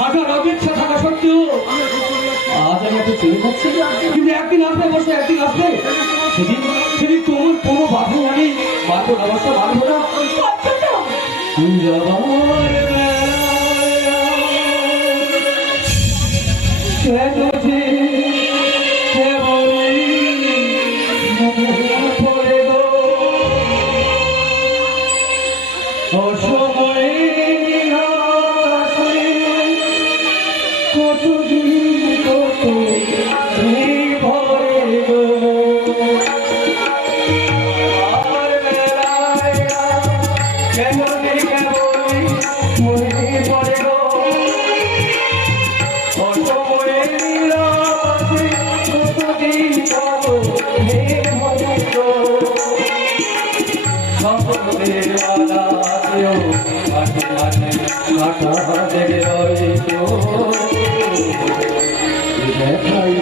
হাজার অবিচ্ছা থাকা সত্ত্বেও আজ আমি একটু চলে যাচ্ছি, কিন্তু একদিন আসবে বসে, একদিন আসবে সেদিন সেদিন তোমার কোনো বাধা আমি মাত্র অবস্থা মানব না। দেখাই